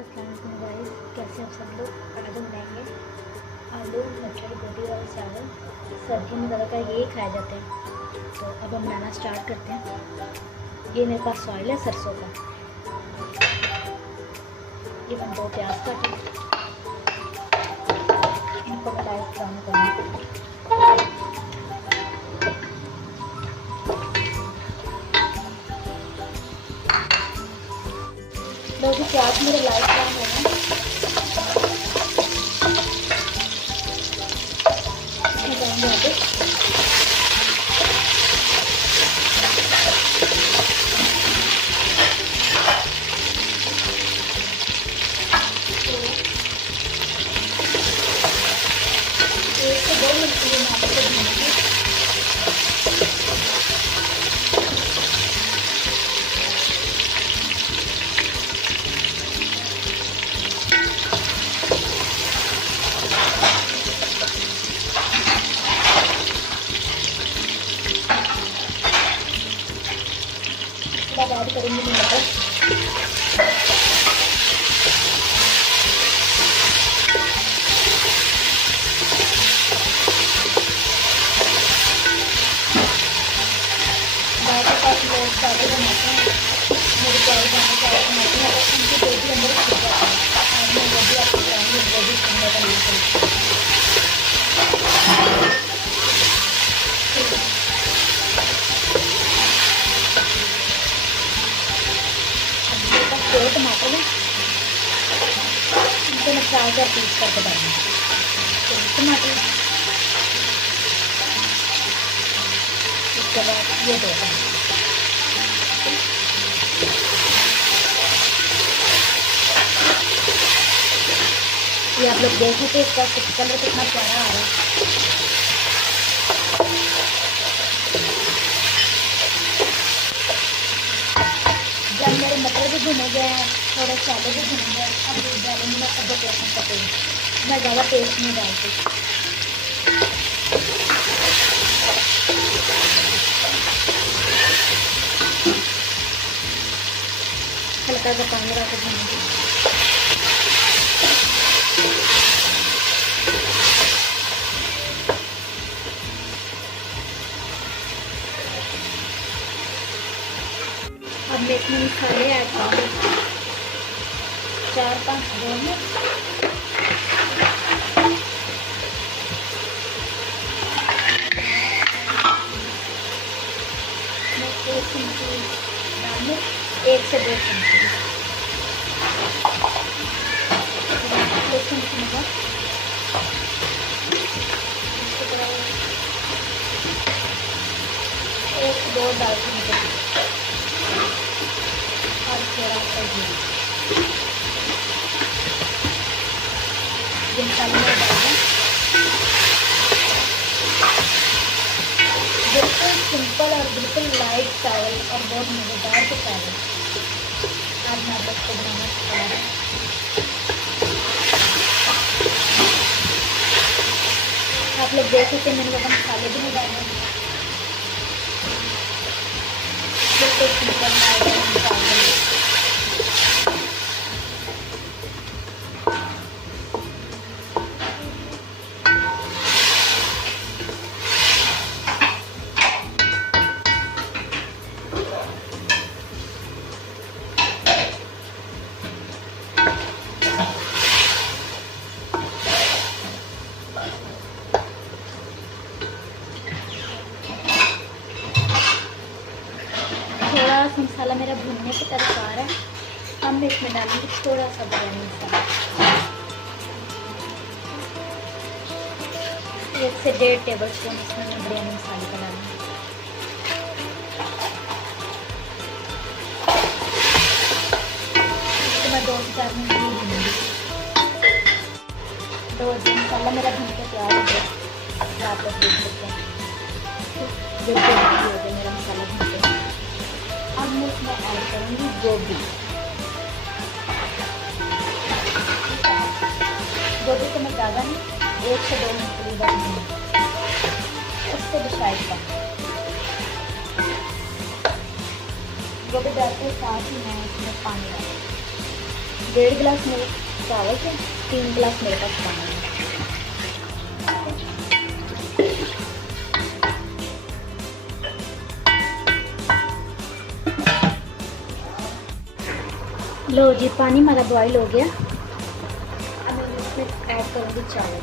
अस्सलाम वालेकुम गाइस, कैसे आप सब लोग। आज हम बनाएंगे आलू मटर गोभी और चावल। सर्दी में ज़्यादातर यही खाए जाते हैं। तो अब हम बनाना स्टार्ट करते हैं। ये मेरे पास ऑयल है सरसों का। ये मैं 2 प्याज काटे, इनको मैं लाइट ब्राउन करूँगी। तो जो प्याज मेरे लाइट ब्राउन हो गए, इसमें डालेंगे आगे तो 1 से 2 मिनट के लिए मैं आलू को भूनूंगी। बाद ऐड करेंगे मटर। दाल के साथ लोग चावल बनाते हैं, मेरे चावल बनाने चावल बनाते हैं, और उनकी गोभी अंदर छिप जाती है। आज मैं गोभी आपको खिलाऊंगी, गोभी खाने का नहीं चलता। अब मेरे पास 2 टमाटर है, इनको मैं 4 पीस करके डालूंगी। तो टमाटर, उसके बाद ये 2 टमाटर। ये आप लोग देख सकते हैं, इसका कलर कितना प्यारा आ रहा है। जब मेरे मटर भी भुने गए हैं, थोड़े चावल भी भुने गए, अब डालेंगे मैं अदरक लहसुन का पेस्ट। मैं ज़्यादा पेस्ट नहीं डालती। हल्का सा पानी डाल के भूनेंगे। अब मैं इसमें मसाले ऐड करूँगी। 4-5 बोल में मैं 1 चमची डालूँ, 1 से 2 चमची, 1 चमची नमक, उसके बाद 1 से 2 दालचीनी का पीस और थोड़ा सा घी। ये मसाले में डालना। बिल्कुल सिंपल और बिल्कुल लाइट चावल और बहुत मज़ेदार के चावल आज मैं आप लोग को बनाना सिखा रही हूँ। आप लोग देख सकते हैं, मैंने ज़्यादा मसाले भी नहीं डाले, बिल्कुल सिंपल लाइट चावल। थोड़ा सा मसाला मेरा भूनने की तरफ आ रहा है। हम इसमें डालेंगे थोड़ा सा बिरयानी मसाला, 1 से 1.5 टेबल स्पून इसमें मैं बिरयानी मसाले का डालूंगी। इसको मैं 2 से 4 मिनट में भूनूंगी। तो मसाला मेरा भून के तैयार हो गया, आप लोग देख सकते हैं। बिल्कुल हो गया मेरा मसाला भून के। अब मैं इसमें ऐड करूँगी गोभी। गोभी को मैं ज़्यादा नहीं, 1 से 2 मिनट के लिए डालूंगी, उससे भी शायद कम। गोभी डालते साथ ही मैं इसमें पानी डालूँगी। 1.5 गिलास मेरे चावल के 3 गिलास मेरे पास पानी है। लो जी, पानी हमारा बॉईल हो गया। अब मैं इसमें ऐड करूँगी चावल।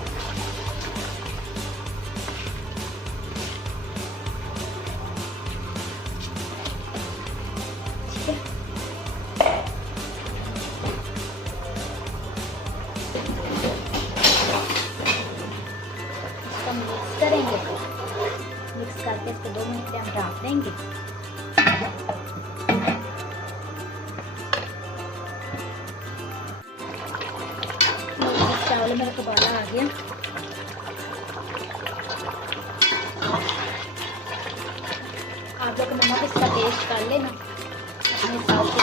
ठीक है, इसको मिक्स करेंगे। मिक्स करके इसको 2 मिनट के हम ढक देंगे। चावल मेरा उबाला आ गया। आप लोग नमक इसका टेस्ट कर लेना अपने हिसाब से,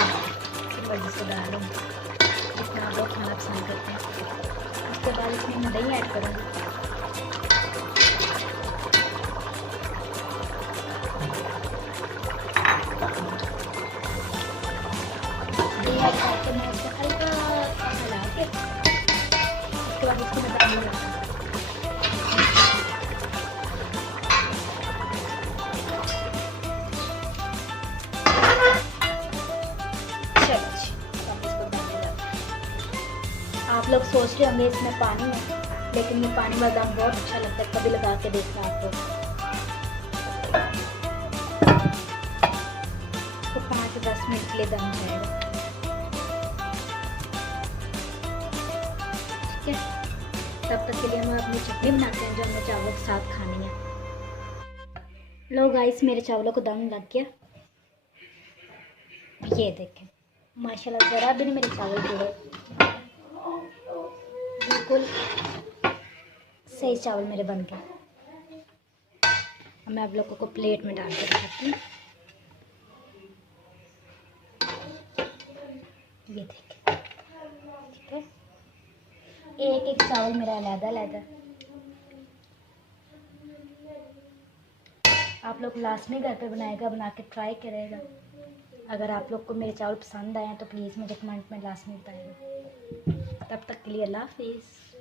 मर्जी से डाल लो जितना आप लोग खाना पसंद करते हैं। उसके बाद इसमें मैं दही ऐड करूँगी। दही ऐड करके मैं इसको हल्का हिला के उसके बाद इसको मैं पानी मिलाऊंगी। आप लोग सोच रहे होंगे इसमें पानी है, लेकिन ये पानी वाला दम बहुत अच्छा लगता है, कभी लगा के देखना आप लोग। तो 5 से 10 मिनट के लिए दम जाएगा। ठीक है, तब तक के लिए हम अपनी चटनी बनाते हैं जो हमें चावलों के साथ खानी है। लो गाइस, मेरे चावलों को दम लग गया। ये देखें, माशाल्लाह ज़रा भी नहीं मेरे चावल जुड़े, बिल्कुल सही चावल मेरे बन गए। अब मैं आप लोगों को प्लेट में डाल कर रखती हूँ। ये देखिए, ठीक है, एक एक चावल मेरा अलग-अलग है। आप लोग लास्ट में घर पे बनाएगा, बना के ट्राई करेगा। अगर आप लोग को मेरे चावल पसंद आए तो प्लीज़ मुझे कमेंट में लास्ट में बताइएगा। तब तक के लिए अल्लाह हाफिज़।